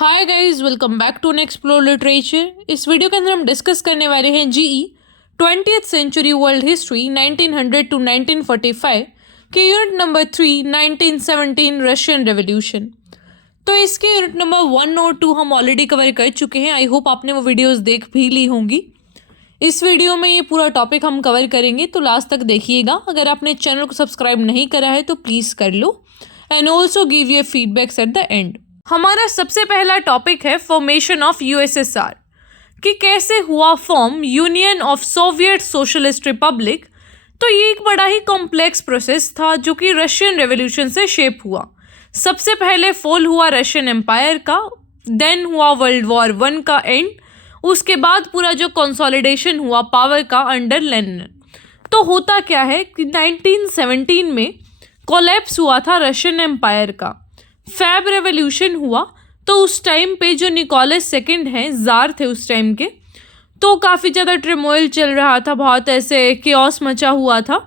Hi guys, welcome back to explore literature. इस video के अंदर हम डिस्कस करने वाले हैं GE 20th century world history 1900 to 1945 के यूनिट नंबर 3 1917 रशियन रेवोल्यूशन। तो इसके यूनिट नंबर 1 और 2 हम ऑलरेडी कवर कर चुके हैं। आई होप आपने वो वीडियोस देख भी ली होंगी। इस वीडियो में ये पूरा टॉपिक हम कवर करेंगे, तो लास्ट तक देखिएगा। अगर आपने चैनल को सब्सक्राइब नहीं करा है तो प्लीज़ कर लो and also give your feedbacks at the end. हमारा सबसे पहला टॉपिक है फॉर्मेशन ऑफ यूएसएसआर, कि कैसे हुआ form union of Soviet socialist Republic. तो ये एक बड़ा ही कॉम्प्लेक्स प्रोसेस था जो कि रशियन रेवोल्यूशन से शेप हुआ। सबसे पहले फॉल हुआ रशियन एम्पायर का, देन हुआ वर्ल्ड वॉर 1 का एंड, उसके बाद पूरा जो कंसोलिडेशन हुआ पावर का अंडर लेनिन। तो होता क्या है कि 1917 में कोलैप्स हुआ था रशियन एम्पायर का, फैब रेवोल्यूशन हुआ। तो उस टाइम पे जो निकोलस सेकंड हैं, जार थे उस टाइम के, तो काफ़ी ज़्यादा ट्रेमोइल चल रहा था, बहुत ऐसे केओस मचा हुआ था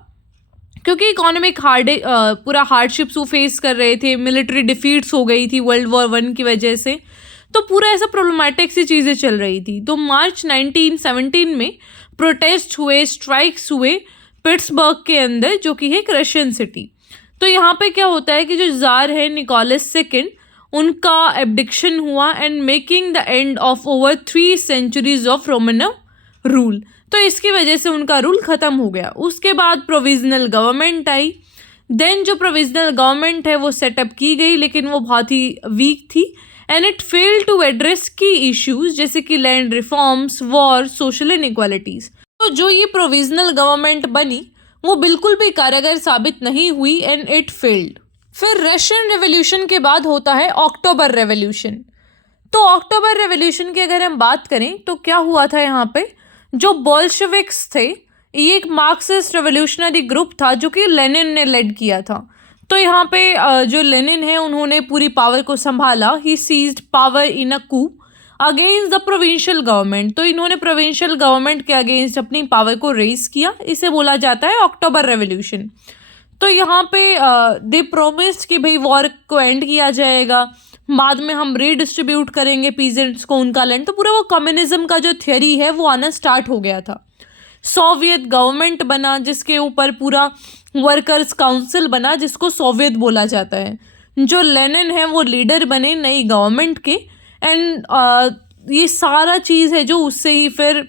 क्योंकि इकोनॉमिक पूरा हार्डशिप्स वो फेस कर रहे थे, मिलिट्री डिफीट्स हो गई थी वर्ल्ड वॉर 1 की वजह से। तो पूरा ऐसा प्रॉब्लमैटिक सी चीज़ें चल रही थी। तो मार्च 1917 में प्रोटेस्ट हुए, स्ट्राइक्स हुए पिट्सबर्ग के अंदर, जो कि है एक रशियन सिटी। तो यहाँ पे क्या होता है कि जो जार है निकोलस सेकंड, उनका एब्डिक्शन हुआ and making the end of over 3 centuries of Romanov rule. तो इसकी वजह से उनका रूल ख़त्म हो गया। उसके बाद प्रोविजनल गवर्नमेंट आई। देन जो प्रोविजनल गवर्नमेंट है वो सेटअप की गई, लेकिन वो बहुत ही वीक थी and it fail to address key issues जैसे कि land reforms, war, social inequalities. तो जो ये प्रोविजनल गवर्नमेंट बनी वो बिल्कुल भी कारगर साबित नहीं हुई एंड इट फेल्ड। फिर रशियन रेवोल्यूशन के बाद होता है अक्टूबर रेवोल्यूशन। तो अक्टूबर रेवोल्यूशन की अगर हम बात करें तो क्या हुआ था यहाँ पे, जो बोल्शेविक्स थे, ये एक मार्क्सिस्ट रेवोल्यूशनरी ग्रुप था जो कि लेनिन ने लेड किया था। तो यहाँ पे जो लेनिन है उन्होंने पूरी पावर को संभाला। He seized power in a coup against the provincial government. तो इन्होंने प्रोविंशियल गवर्नमेंट के अगेंस्ट अपनी पावर को रेज किया। इसे बोला जाता है अक्टूबर रेवोल्यूशन। तो यहाँ पे दे प्रोमिस्ड कि भाई वॉर को एंड किया जाएगा, बाद में हम रीडिस्ट्रीब्यूट करेंगे पीजेंट्स को उनका लैंड। तो पूरा वो कम्युनिज्म का जो थ्योरी है वो आना स्टार्ट हो गया था। सोवियत गवर्नमेंट बना जिसके ऊपर पूरा वर्कर्स काउंसिल बना जिसको सोवियत बोला जाता है। जो लेनिन है वो लीडर बने नई गवर्नमेंट के एंड ये सारा चीज़ है जो उससे ही फिर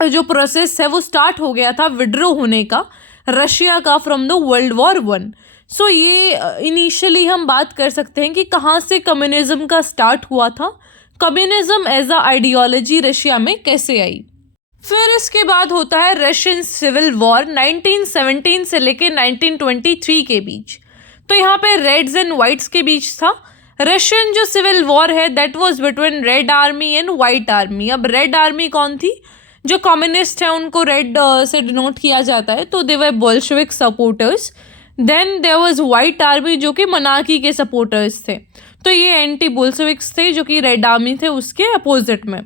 जो प्रोसेस है वो स्टार्ट हो गया था विड्रॉ होने का रशिया का फ्रॉम द वर्ल्ड वॉर 1। सो ये इनिशियली हम बात कर सकते हैं कि कहाँ से कम्युनिज्म का स्टार्ट हुआ था, communism as a ideology Russia में कैसे आई। फिर इसके बाद होता है रशियन सिविल वॉर 1917 से लेके 1923 के बीच। तो यहाँ पे रेड्स एंड वाइट्स के बीच था। रशियन जो सिविल वॉर है that was between red army and white army. अब रेड आर्मी कौन थी? जो कम्युनिस्ट है उनको रेड से डिनोट किया जाता है, तो they were Bolshevik supporters. Then there was white army जो कि मोनार्की के सपोर्टर्स थे। तो ये एंटी बोल्शेविक्स थे जो कि रेड आर्मी थे उसके अपोजिट में।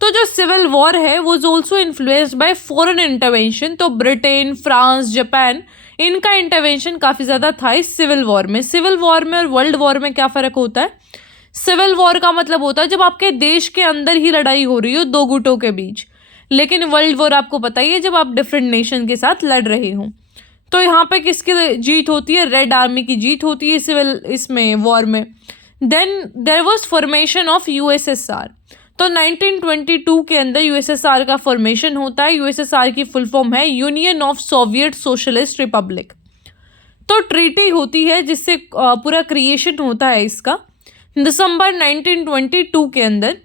तो जो सिविल वॉर है वो also influenced by foreign intervention. तो ब्रिटेन, फ्रांस, जापान, इनका इंटरवेंशन काफ़ी ज़्यादा था इस सिविल वॉर में। सिविल वॉर में और वर्ल्ड वॉर में क्या फ़र्क होता है? सिविल वॉर का मतलब होता है जब आपके देश के अंदर ही लड़ाई हो रही हो दो गुटों के बीच, लेकिन वर्ल्ड वॉर आपको पता ही है जब आप डिफरेंट नेशन के साथ लड़ रहे हो। तो यहाँ पे किसकी जीत होती है? रेड आर्मी की जीत होती है सिविल इसमें वॉर में। Then there was formation of USSR. तो 1922 के अंदर यूएसएसआर का फॉर्मेशन होता है। यूएसएसआर की फुल फॉर्म है union of Soviet socialist Republic. तो ट्रीटी होती है जिससे पूरा क्रिएशन होता है इसका। दिसंबर 1922 के अंदर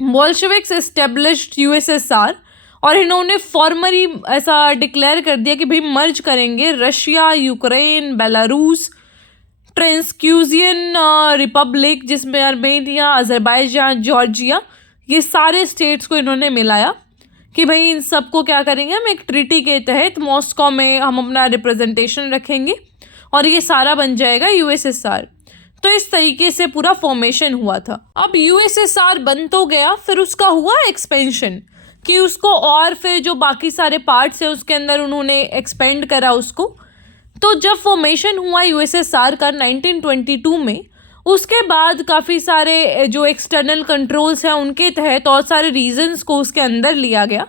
बोल्शेविक्स एस्टेब्लिश्ड यूएसएसआर और इन्होंने फॉर्मली ऐसा डिक्लेयर कर दिया कि भाई मर्ज करेंगे रशिया, यूक्रेन, बेलारूस, ट्रांस्क्यूजियन रिपब्लिक जिसमें आर्मेनिया, अजरबैजान, जॉर्जिया, ये सारे स्टेट्स को इन्होंने मिलाया कि भाई इन सबको क्या करेंगे हम एक ट्रीटी के तहत मॉस्को में हम अपना रिप्रेजेंटेशन रखेंगे और ये सारा बन जाएगा यूएसएसआर। तो इस तरीके से पूरा फॉर्मेशन हुआ था। अब यूएसएसआर बन तो गया, फिर उसका हुआ एक्सपेंशन कि उसको और फिर जो बाकी सारे पार्ट्स हैं उसके अंदर उन्होंने एक्सपेंड करा उसको। तो जब फॉर्मेशन हुआ यूएसएसआर का 1922 में, उसके बाद काफ़ी सारे जो एक्सटर्नल कंट्रोल्स हैं उनके तहत और सारे रीजंस को उसके अंदर लिया गया।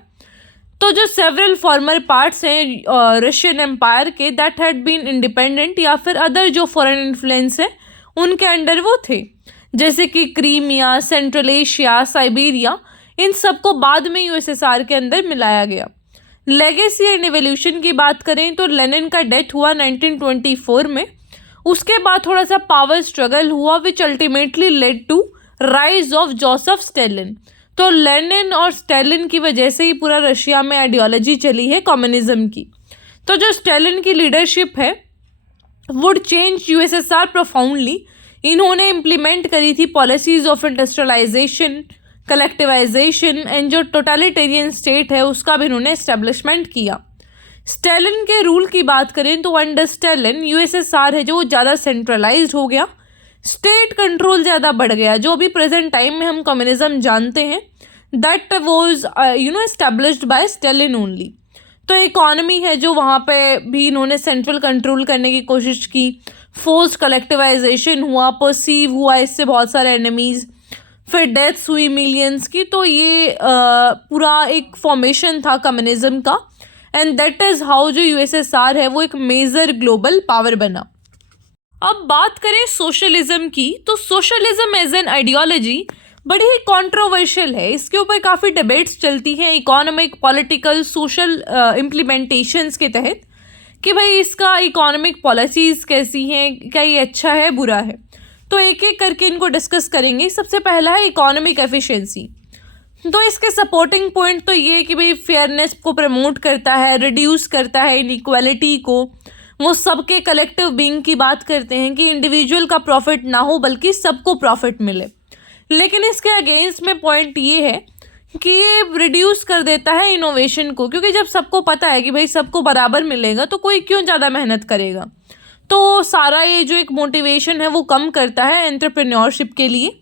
तो जो सेवरल फॉर्मर पार्ट्स हैं रशियन एम्पायर के दैट हैड बीन इंडिपेंडेंट या फिर अदर जो फॉरेन इन्फ्लुएंस है उनके अंडर वो थे, जैसे कि क्रीमिया, सेंट्रल एशिया, साइबेरिया, इन सबको बाद में यूएसएसआर के अंदर मिलाया गया। लेगेसी एंड इवोल्यूशन की बात करें तो लेनिन का डेथ हुआ 1924 में। उसके बाद थोड़ा सा पावर स्ट्रगल हुआ which ultimately led to rise of Joseph Stalin. तो लेनिन और स्टेलिन की वजह से ही पूरा रशिया में आइडियोलॉजी चली है कम्युनिज्म की। तो जो स्टेलिन की लीडरशिप है वुड चेंज यूएसएसआर प्रोफाउंडली। इन्होंने इम्प्लीमेंट करी थी policies of industrialisation, collectivisation and जो टोटलिटेरियन स्टेट है उसका भी इन्होंने एस्टेब्लिशमेंट किया। स्टेलिन के रूल की बात करें तो अंडर स्टेलिन यूएसएसआर है जो ज़्यादा सेंट्रलाइज्ड हो गया, स्टेट कंट्रोल ज़्यादा बढ़ गया। जो अभी प्रेजेंट टाइम में हम कम्युनिज्म जानते हैं that was established by Stalin only. तो इकोनॉमी है जो वहाँ पे भी इन्होंने सेंट्रल कंट्रोल करने की कोशिश की, फोर्स्ड कलेक्टिवाइजेशन हुआ, परसीव हुआ इससे बहुत सारे एनिमीज़, फिर डेथ्स हुई मिलियंस की। तो ये पूरा एक फॉर्मेशन था कम्युनिज्म का एंड दैट इज़ हाउ जो यूएसएसआर है वो एक मेजर ग्लोबल पावर बना। अब बात करें सोशलिज्म की, तो सोशलिज्म एज एन आइडियोलॉजी बड़ी ही कंट्रोवर्शियल है। इसके ऊपर काफ़ी डिबेट्स चलती हैं इकोनॉमिक, पॉलिटिकल, सोशल इम्प्लीमेंटेशंस के तहत कि भाई इसका इकोनॉमिक पॉलिसीज़ कैसी हैं, क्या ये अच्छा है बुरा है। तो एक एक करके इनको डिस्कस करेंगे। सबसे पहला है इकोनॉमिक एफिशिएंसी। तो इसके सपोर्टिंग पॉइंट तो ये कि भाई फेयरनेस को प्रमोट करता है, रिड्यूस करता है इनइक्वालिटी को, वो सबके कलेक्टिव बीइंग की बात करते हैं कि इंडिविजुअल का प्रॉफिट ना हो बल्कि सबको प्रॉफिट मिले। लेकिन इसके अगेंस्ट में पॉइंट ये है कि ये रिड्यूस कर देता है इनोवेशन को, क्योंकि जब सबको पता है कि भाई सबको बराबर मिलेगा तो कोई क्यों ज़्यादा मेहनत करेगा। तो सारा ये जो एक मोटिवेशन है वो कम करता है एंटरप्रेन्योरशिप के लिए।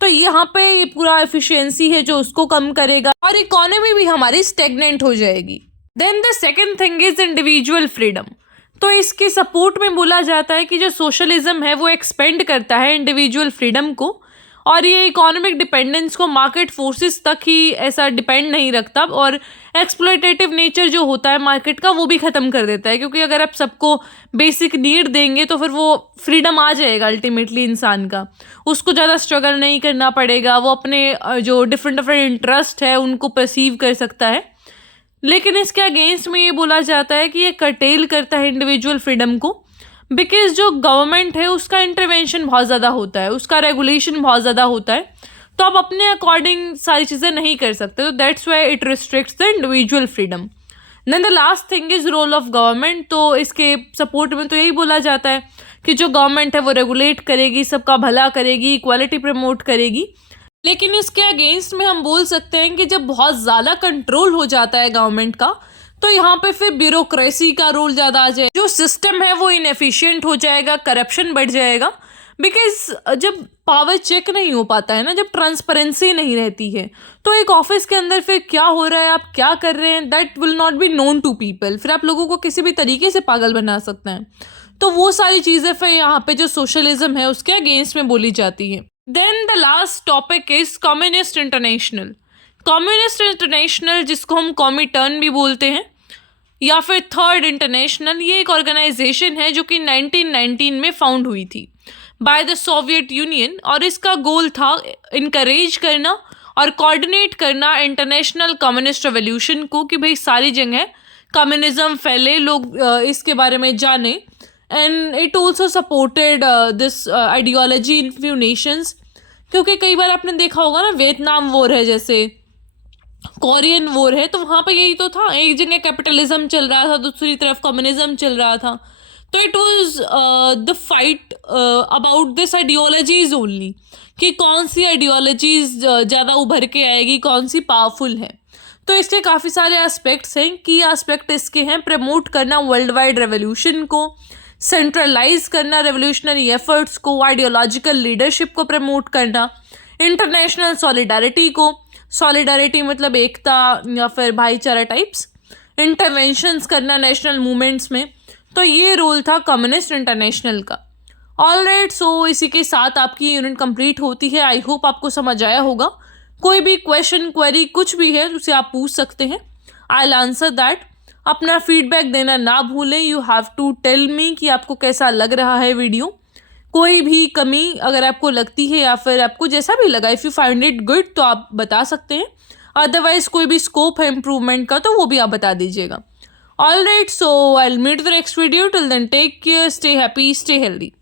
तो यहाँ पे ये पूरा एफिशिएंसी है जो उसको कम करेगा और इकोनॉमी भी हमारी स्टेगनेंट हो जाएगी। Then the second thing is individual freedom. तो इसके सपोर्ट में बोला जाता है कि जो सोशलिज्म है वो एक्सपेंड करता है इंडिविजुअल फ्रीडम को और ये इकोनॉमिक डिपेंडेंस को मार्केट फोर्सेस तक ही ऐसा डिपेंड नहीं रखता और एक्सप्लॉयटेटिव नेचर जो होता है मार्केट का वो भी ख़त्म कर देता है। क्योंकि अगर आप सबको बेसिक नीड देंगे तो फिर वो फ्रीडम आ जाएगा अल्टीमेटली इंसान का, उसको ज़्यादा स्ट्रगल नहीं करना पड़ेगा, वो अपने जो डिफरेंट इंटरेस्ट है उनको परसीव कर सकता है। लेकिन इसके अगेंस्ट में ये बोला जाता है कि ये कर्टेल करता है इंडिविजुअल फ्रीडम को, बिकॉज जो गवर्नमेंट है उसका इंटरवेंशन बहुत ज़्यादा होता है, उसका रेगुलेशन बहुत ज़्यादा होता है, तो आप अपने अकॉर्डिंग सारी चीज़ें नहीं कर सकते। तो that's why it restricts the individual freedom. Then the last thing is role of government. तो इसके सपोर्ट में तो यही बोला जाता है कि जो गवर्नमेंट है वो रेगुलेट करेगी, सबका भला करेगी, इक्वालिटी प्रमोट करेगी। लेकिन इसके अगेंस्ट में हम बोल सकते हैं कि जब बहुत ज़्यादा कंट्रोल हो जाता है गवर्नमेंट का तो यहाँ पे फिर ब्यूरोक्रेसी का रोल ज़्यादा आ जाए, जो सिस्टम है वो इनएफिशिएंट हो जाएगा, करप्शन बढ़ जाएगा। बिकॉज जब पावर चेक नहीं हो पाता है ना, जब ट्रांसपेरेंसी नहीं रहती है तो एक ऑफिस के अंदर फिर क्या हो रहा है, आप क्या कर रहे हैं, that will not be known to people. फिर आप लोगों को किसी भी तरीके से पागल बना सकते हैं। तो वो सारी चीज़ें फिर यहाँ पे जो सोशलिज्म है उसके अगेंस्ट में बोली जाती है। Then the last topic is communist international. Communist international, जिसको हम कॉमिटर्न भी बोलते हैं या फिर थर्ड इंटरनेशनल, ये एक ऑर्गेनाइजेशन है जो कि 1919 में फाउंड हुई थी बाय द सोवियत यूनियन और इसका गोल था इनकरेज करना और कोऑर्डिनेट करना इंटरनेशनल कम्युनिस्ट रेवोल्यूशन को, कि भाई सारी जगह कम्युनिज्म फैले, लोग इसके बारे में जाने। And it also supported this ideology in few Nations, क्योंकि कई बार आपने देखा होगा ना, वियतनाम वॉर है, जैसे कोरियन वॉर है, तो वहाँ पे यही तो था, एक जगह कैपिटलिज्म चल रहा था, दूसरी तरफ कम्युनिज्म चल रहा था। तो it was the fight about this ideologies only, कि कौन सी आइडियोलॉजीज ज़्यादा उभर के आएगी, कौन सी पावरफुल है। तो इसके काफ़ी सारे एस्पेक्ट्स हैं। की एस्पेक्ट इसके हैं प्रमोट करना वर्ल्ड वाइड रेवोल्यूशन को, सेंट्रलाइज करना रेवोल्यूशनरी एफर्ट्स को, आइडियोलॉजिकल लीडरशिप को प्रमोट करना, इंटरनेशनल सॉलिडारिटी को, सॉलिडारिटी मतलब एकता या फिर भाईचारा टाइप्स, इंटरवेंशंस करना नेशनल मूवमेंट्स में। तो ये रोल था कम्युनिस्ट इंटरनेशनल का। ऑल राइट, सो इसी के साथ आपकी यूनिट कंप्लीट होती है। आई होप आपको समझ आया होगा। कोई भी क्वेश्चन, क्वेरी कुछ भी है उसे आप पूछ सकते हैं। I will answer that. अपना फीडबैक देना ना भूलें। You have to tell me कि आपको कैसा लग रहा है वीडियो। कोई भी कमी अगर आपको लगती है या फिर आपको जैसा भी लगा, if you find it good तो आप बता सकते हैं। अदरवाइज कोई भी स्कोप है इम्प्रूवमेंट का तो वो भी आप बता दीजिएगा। All right, so I will meet the next video. Till then take care, stay happy, stay healthy.